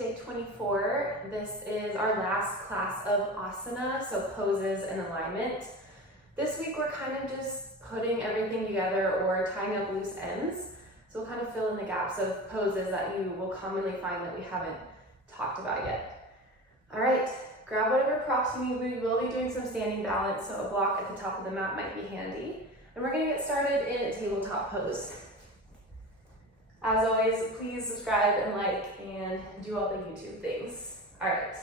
day 24. This is our last class of asana, so poses and alignment. This week we're kind of just putting everything together or tying up loose ends. So we'll kind of fill in the gaps of poses that you will commonly find that we haven't talked about yet. All right, grab whatever props you need. We will be doing some standing balance, so a block at the top of the mat might be handy. And we're gonna get started in a tabletop pose. As always, please subscribe and like and do all the YouTube things. All right.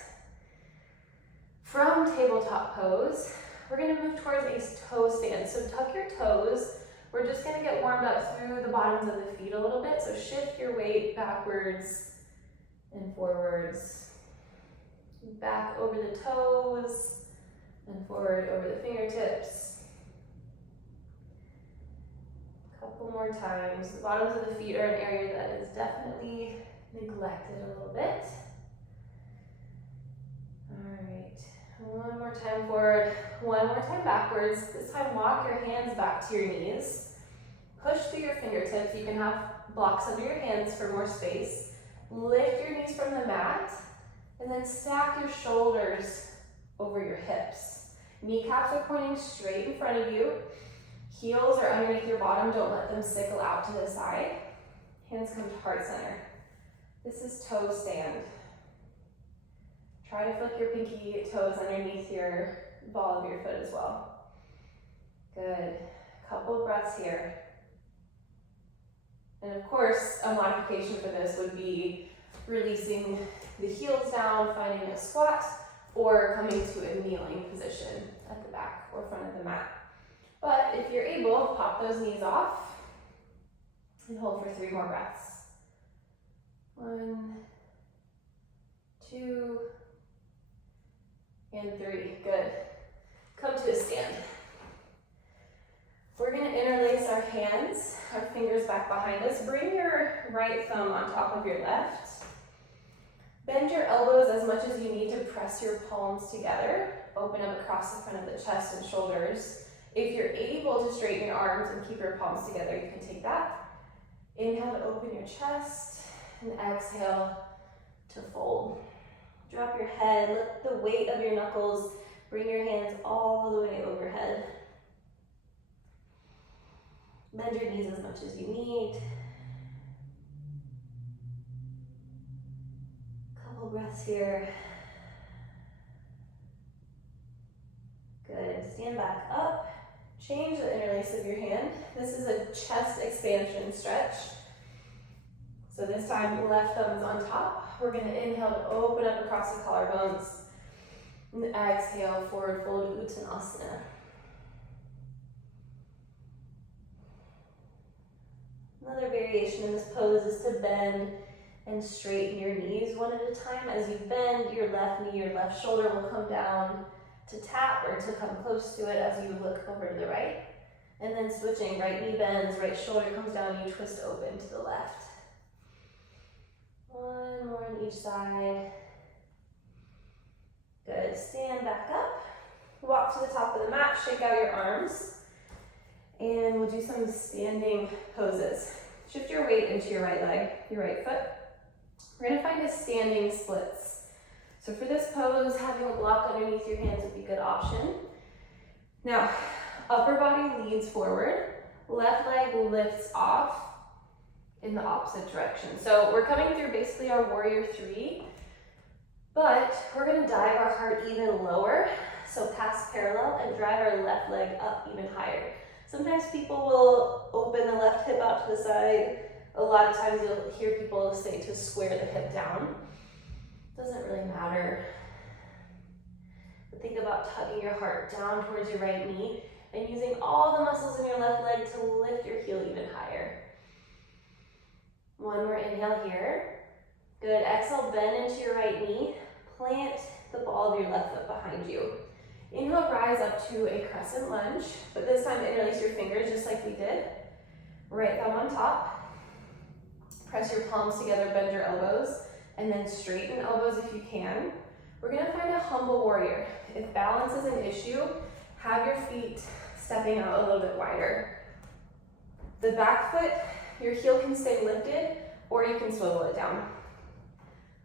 From tabletop pose, we're gonna move towards a toe stand. So tuck your toes. We're just gonna get warmed up through the bottoms of the feet a little bit. So shift your weight backwards and forwards. Back over the toes and forward over the fingertips. Couple more times. The bottoms of the feet are an area that is definitely neglected a little bit. All right, one more time forward, one more time backwards. This time walk your hands back to your knees. Push through your fingertips. You can have blocks under your hands for more space. Lift your knees from the mat and then stack your shoulders over your hips. Kneecaps are pointing straight in front of you. Heels are underneath your bottom, don't let them sickle out to the side. Hands come to heart center. This is toe stand. Try to flick your pinky toes underneath your ball of your foot as well. Good, couple breaths here. And of course, a modification for this would be releasing the heels down, finding a squat, or coming to a kneeling position at the back or front of the mat. But if you're able, pop those knees off and hold for 3 more breaths. 1, 2, and 3. Good. Come to a stand. We're going to interlace our hands, our fingers back behind us. Bring your right thumb on top of your left. Bend your elbows as much as you need to press your palms together. Open up across the front of the chest and shoulders. If you're able to straighten your arms and keep your palms together, you can take that. Inhale to open your chest and exhale to fold. Drop your head, let the weight of your knuckles bring your hands all the way overhead. Bend your knees as much as you need. Couple breaths here. Good, stand back up. Change the interlace of your hand. This is a chest expansion stretch. So this time, left thumb is on top. We're gonna inhale to open up across the collarbones. And exhale, forward fold, Uttanasana. Another variation in this pose is to bend and straighten your knees one at a time. As you bend, your left knee, your left shoulder will come down to tap or to come close to it as you look over to the right. And then switching, right knee bends, right shoulder comes down, you twist open to the left. One more on each side. Good, stand back up. Walk to the top of the mat, shake out your arms. And we'll do some standing poses. Shift your weight into your right leg, your right foot. We're gonna find a standing splits. So for this pose, having a block underneath your hands would be a good option. Now, upper body leads forward, left leg lifts off in the opposite direction. So we're coming through basically our warrior 3, but we're gonna dive our heart even lower, so past parallel, and drive our left leg up even higher. Sometimes people will open the left hip out to the side. A lot of times you'll hear people say to square the hip down. Doesn't really matter. But think about tugging your heart down towards your right knee and using all the muscles in your left leg to lift your heel even higher. One more inhale here. Good, exhale, bend into your right knee. Plant the ball of your left foot behind you. Inhale, rise up to a crescent lunge, but this time interlace your fingers just like we did. Right thumb on top. Press your palms together, bend your elbows. And then straighten elbows if you can. We're gonna find a humble warrior. If balance is an issue, have your feet stepping out a little bit wider. The back foot, your heel can stay lifted, or you can swivel it down.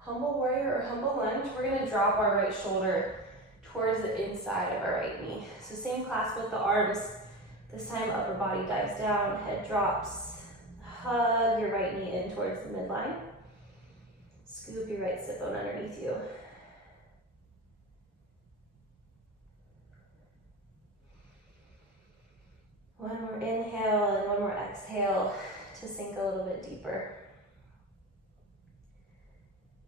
Humble warrior or humble lunge. We're gonna drop our right shoulder towards the inside of our right knee. So same clasp with the arms. This time upper body dives down, head drops. Hug your right knee in towards the midline. Scoop your right sit bone underneath you. One more inhale and one more exhale to sink a little bit deeper.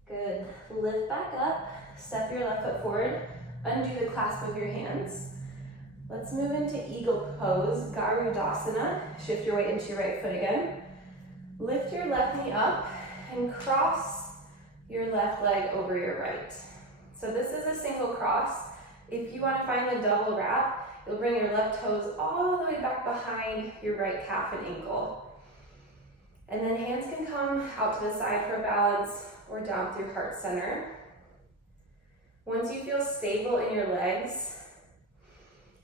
Good. Lift back up. Step your left foot forward. Undo the clasp of your hands. Let's move into eagle pose, Garudasana. Shift your weight into your right foot again. Lift your left knee up and cross your left leg over your right. So this is a single cross. If you want to find the double wrap, you'll bring your left toes all the way back behind your right calf and ankle. And then hands can come out to the side for balance or down through heart center. Once you feel stable in your legs,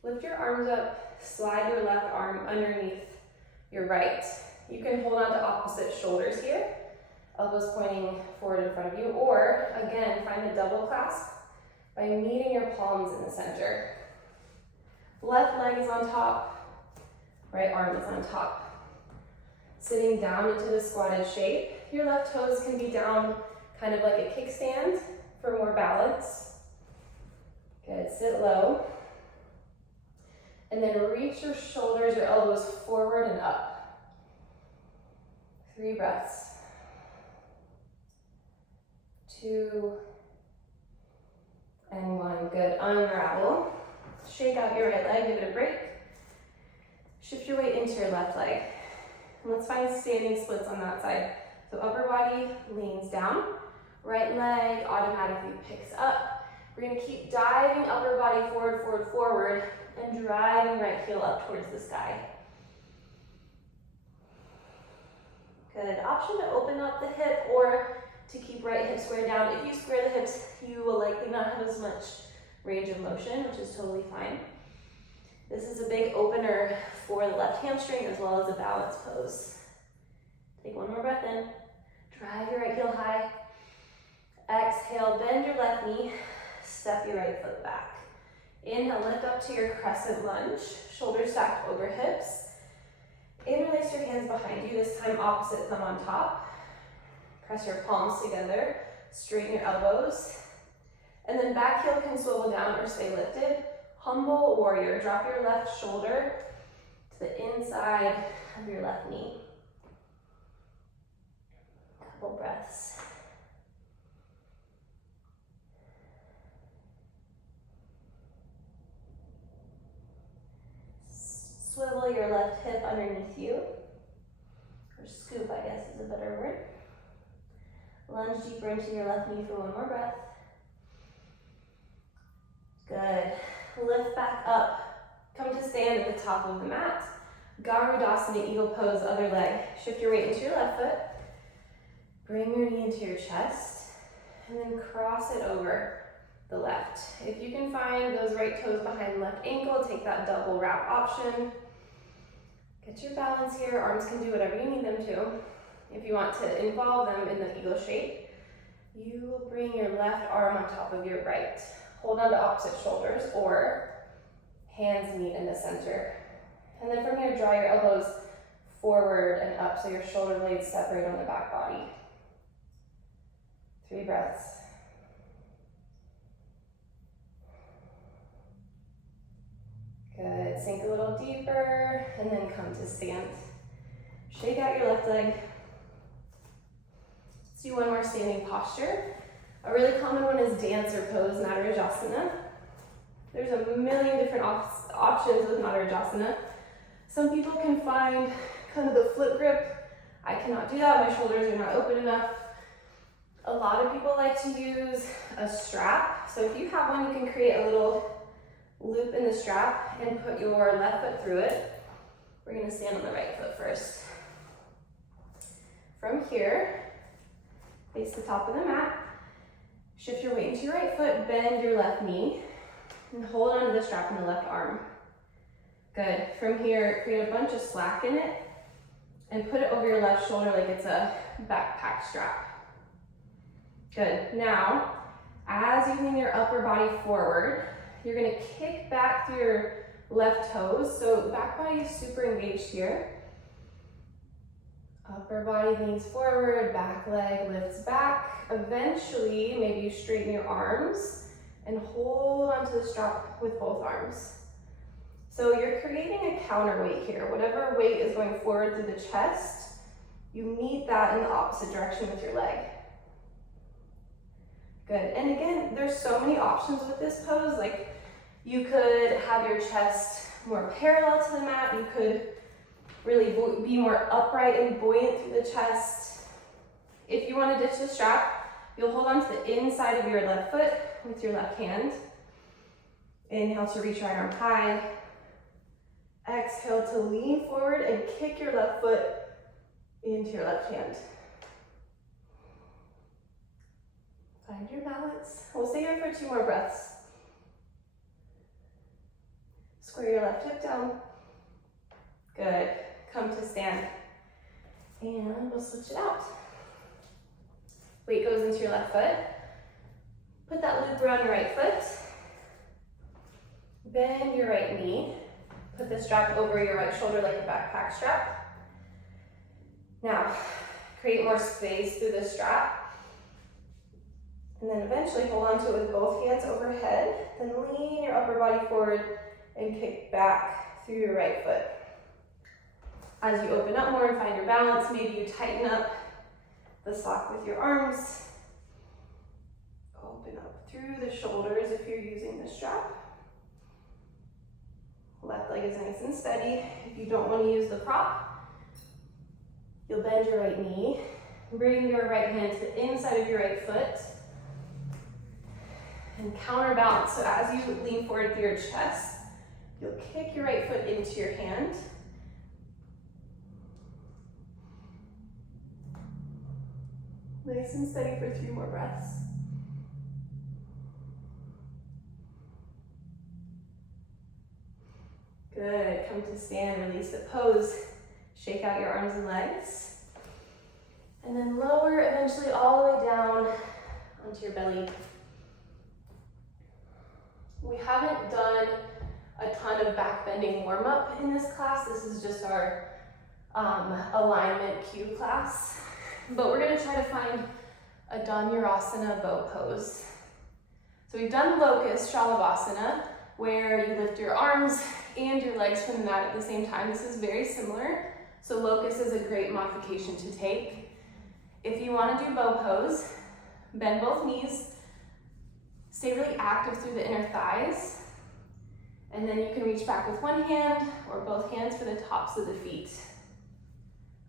lift your arms up, slide your left arm underneath your right. You can hold on to opposite shoulders here, elbows pointing forward in front of you, or again, find the double clasp by meeting your palms in the center. Left leg is on top, right arm is on top. Sitting down into the squatted shape. Your left toes can be down kind of like a kickstand for more balance. Good, sit low. And then reach your shoulders, your elbows forward and up. 3 breaths. 2 and 1. Good, unravel. Shake out your right leg, give it a break. Shift your weight into your left leg. And let's find standing splits on that side. So upper body leans down, right leg automatically picks up. We're gonna keep diving upper body forward, forward, forward, and driving right heel up towards the sky. Good, option to open up the hip or to keep right hip square down. If you square the hips, you will likely not have as much range of motion, which is totally fine. This is a big opener for the left hamstring as well as a balance pose. Take one more breath in. Drive your right heel high. Exhale, bend your left knee. Step your right foot back. Inhale, lift up to your crescent lunge. Shoulders stacked over hips. Interlace your hands behind you. This time opposite thumb on top. Press your palms together. Straighten your elbows. And then back heel can swivel down or stay lifted. Humble warrior. Drop your left shoulder to the inside of your left knee. Couple breaths. Swivel your left hip underneath you. Or scoop, I guess is a better word. Lunge deeper into your left knee for one more breath. Good. Lift back up. Come to stand at the top of the mat. Garudasana, eagle pose, other leg. Shift your weight into your left foot. Bring your knee into your chest. And then cross it over the left. If you can find those right toes behind the left ankle, take that double wrap option. Get your balance here. Arms can do whatever you need them to. If you want to involve them in the eagle shape, you will bring your left arm on top of your right. Hold on to opposite shoulders or hands meet in the center. And then from here, draw your elbows forward and up so your shoulder blades separate on the back body. 3 breaths. Good, sink a little deeper and then come to stand. Shake out your left leg. Let's do one more standing posture. A really common one is dancer pose, Garudasana. There's a million different options with Garudasana. Some people can find kind of the flip grip. I cannot do that, my shoulders are not open enough. A lot of people like to use a strap. So if you have one, you can create a little loop in the strap and put your left foot through it. We're gonna stand on the right foot first. From here, face the top of the mat. Shift your weight into your right foot, bend your left knee, and hold on to the strap in the left arm. Good. From here, create a bunch of slack in it, and put it over your left shoulder like it's a backpack strap. Good. Now, as you lean your upper body forward, you're gonna kick back through your left toes. So back body is super engaged here. Upper body leans forward, back leg lifts back. Eventually, maybe you straighten your arms and hold onto the strap with both arms. So you're creating a counterweight here. Whatever weight is going forward through the chest, you meet that in the opposite direction with your leg. Good. And again, there's so many options with this pose. Like, you could have your chest more parallel to the mat. You could really be more upright and buoyant through the chest. If you want to ditch the strap, you'll hold on to the inside of your left foot with your left hand. Inhale to reach right arm high. Exhale to lean forward and kick your left foot into your left hand. Find your balance. We'll stay here for 2 more breaths. Square your left hip down. Good. Come to stand. And we'll switch it out. Weight goes into your left foot. Put that loop around your right foot. Bend your right knee. Put the strap over your right shoulder like a backpack strap. Now, create more space through the strap. And then eventually hold on to it with both hands overhead. Then lean your upper body forward and kick back through your right foot. As you open up more and find your balance, maybe you tighten up the sock with your arms. Open up through the shoulders if you're using the strap. Left leg is nice and steady. If you don't want to use the prop, you'll bend your right knee. Bring your right hand to the inside of your right foot. And counterbalance. So as you lean forward through your chest, you'll kick your right foot into your hand. Nice and steady for 3 more breaths. Good. Come to stand, release the pose. Shake out your arms and legs. And then lower eventually all the way down onto your belly. We haven't done a ton of back bending warm up in this class. This is just our alignment cue class. But we're going to try to find a Garudasana bow pose. So we've done locust Shalabhasana, where you lift your arms and your legs from the mat at the same time. This is very similar. So locust is a great modification to take. If you want to do bow pose, bend both knees, stay really active through the inner thighs, and then you can reach back with one hand or both hands for the tops of the feet.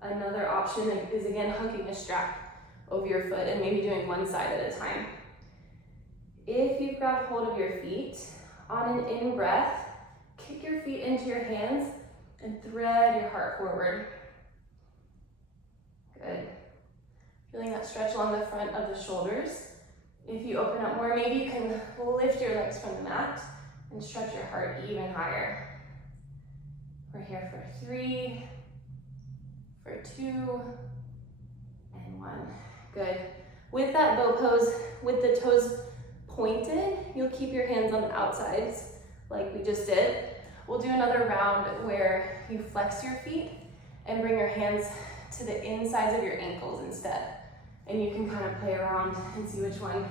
Another option is again hooking a strap over your foot and maybe doing one side at a time. If you've grabbed hold of your feet, on an in breath, kick your feet into your hands and thread your heart forward. Good. Feeling that stretch along the front of the shoulders. If you open up more, maybe you can lift your legs from the mat and stretch your heart even higher. We're here for 3, for 2, and 1. Good. With that bow pose, with the toes pointed, you'll keep your hands on the outsides like we just did. We'll do another round where you flex your feet and bring your hands to the insides of your ankles instead. And you can kind of play around and see which one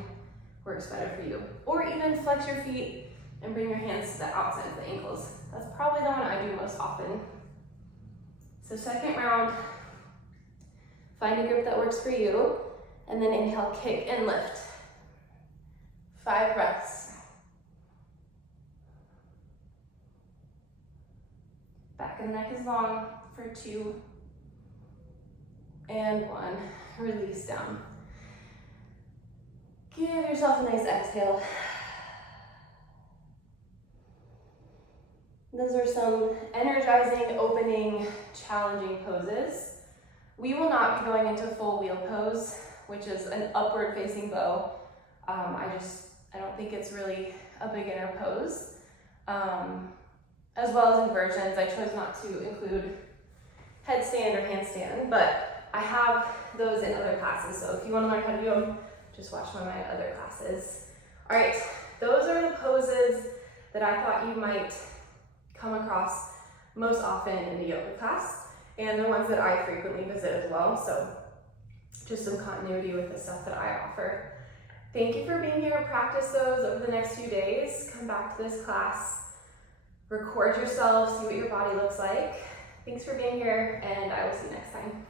works better for you. Or even flex your feet and bring your hands to the outside of the ankles. That's probably the one I do most often. So second round, find a grip that works for you, and then inhale, kick and lift. 5 breaths. Back of the neck is long for 2, and 1. Release down. Give yourself a nice exhale. Those are some energizing, opening, challenging poses. We will not be going into full wheel pose, which is an upward facing bow. I don't think it's really a beginner pose. As well as inversions, I chose not to include headstand or handstand, but I have those in other classes. So if you want to learn how to do them, just watch one of my other classes. All right, those are the poses that I thought you might come across most often in the yoga class, and the ones that I frequently visit as well. So just some continuity with the stuff that I offer. Thank you for being here. Practice those over the next few days. Come back to this class, record yourself, see what your body looks like. Thanks for being here, and I will see you next time.